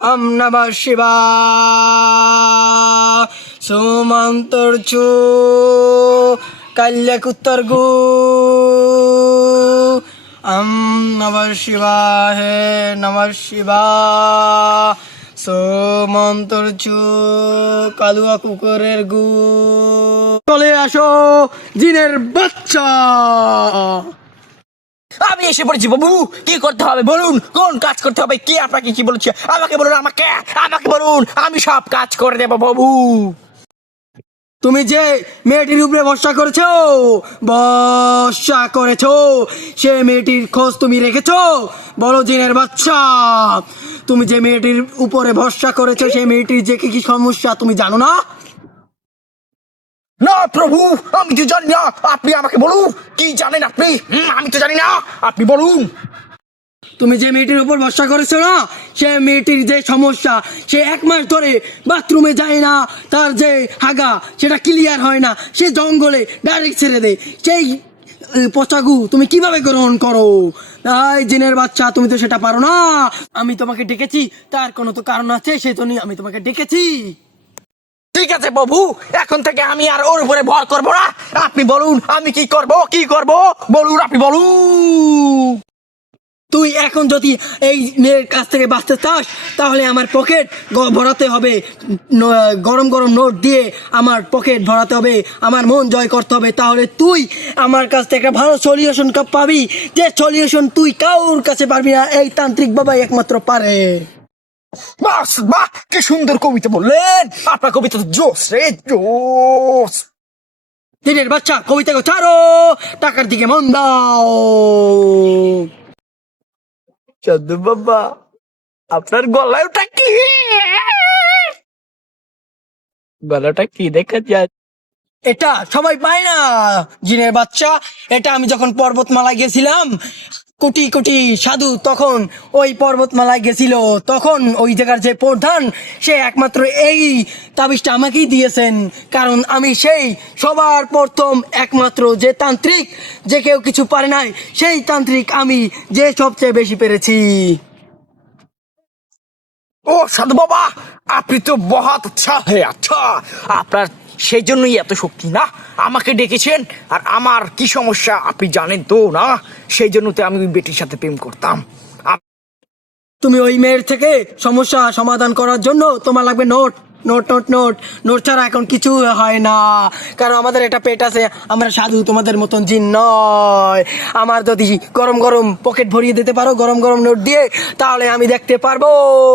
Om Namah Shivaya. Sumantorchu Kalyakuttargu. Om Namah Shivaya. Namah Shivaya. Sumantorchu কালুয়া কুকুরের গু। চলে আসো জিনের বাচ্চা। আমি এসে পড়েছি বাবু, কি করতে হবে বলুন? কোন কাজ করতে হবে? কি আপনাকে কি বলেছে? আমাকে বলুন, আমাকে বলুন, আমি সব কাজ করে দেবো বাবু। তুমি যে মেয়েটির উপরে ভরসা করেছো সে মেয়েটির খোঁজ তুমি রেখেছো? বলো জিনের বাচ্চা, তুমি যে মেয়েটির উপরে ভরসা করেছো সেই মেয়েটির যে কি কি সমস্যা তুমি জানো না? না প্রভু, আমি তো জানি না, আপনি আমাকে বলুন, কি জানেন আপনি? আমি তো জানি না, আপনি বলুন। তুমি যে মেয়েটির উপর ভরসা করেছো না সে মেয়েটির যে সমস্যা, সে 1 মাস ধরে বাথরুমে যায় না, তার যে হাগা সেটা ক্লিয়ার হয় না, সে জঙ্গলে ডাইরেক্ট ছেড়ে দেয়। সেই পচাগু তুমি কিভাবে গ্রহণ করো? তাই জিনের বাচ্চা, তুমি তো সেটা পারো না। আমি তোমাকে ডেকেছি, তার কোনো তো কারণ আছে, সেই জন্য আমি তোমাকে ডেকেছি। ঠিক আছে বাবু, এখন থেকে আমি আর ওর উপরে ভর করবো না। আপনি বলুন, আমি কি করব বলুন, আপনি বলুন। তুই এখন যদি এই মেয়ের কাছ থেকে বাঁচতে চাস তাহলে আমার পকেট ভরাতে হবে, গরম গরম নোট দিয়ে আমার পকেট ভরাতে হবে, আমার মন জয় করতে হবে। তাহলে তুই আমার কাছ থেকে একটা ভালো সলিউশন পাবি, যে সলিউশন তুই কাউর কাছে পারবি না, এই তান্ত্রিক বাবাই একমাত্র পারে। বাহ, কি সুন্দর কবিতা বললেন। আপনার কবিতা তো জোস রে, জোস। দিনের বাচ্চা, কবিতাকে ছাড়ো, টাকার দিকে মন দাও। সাধু বাবা, আপনার গলাটা কি দেখা যায়? এটা সবাই পায় না জিনের বাচ্চা। এটা আমি যখন পর্বতমালায় গেছিলাম, কোটি কোটি সাধু তখন ওই পর্বতমালায় গেছিল, তখন ওই জায়গার যে প্রধান সে একমাত্র এই তাবিজটা আমাকেই দিয়েছেন, কারণ আমি সেই সবার প্রথম একমাত্র যে তান্ত্রিক, যে কেউ কিছু পারে নাই সেই তান্ত্রিক আমি, যে সবচেয়ে বেশি পেরেছি। ও সাধু বাবা, আপনি তো বহুত আচ্ছা। আপনার সেই জন্যই এত শক্তি না? আমাকে ডেকেছেন, আর আমার কি সমস্যা আপনি জানেন তো না? সেই জন্য তো আমি ওই বেটির সাথে প্রেম করতাম। তুমি ওই মেয়ের থেকে সমস্যা সমাধান করার জন্য তোমার লাগবে note. Note note note note ছাড়া এখন কিছু হয় না, কারণ আমাদের একটা পেট আছে, আমরা সাধু তোমাদের মতন জিন নয়। আমার যদি গরম গরম পকেট ভরিয়ে দিতে পারো গরম গরম নোট দিয়ে, তাহলে আমি দেখতে পারবো।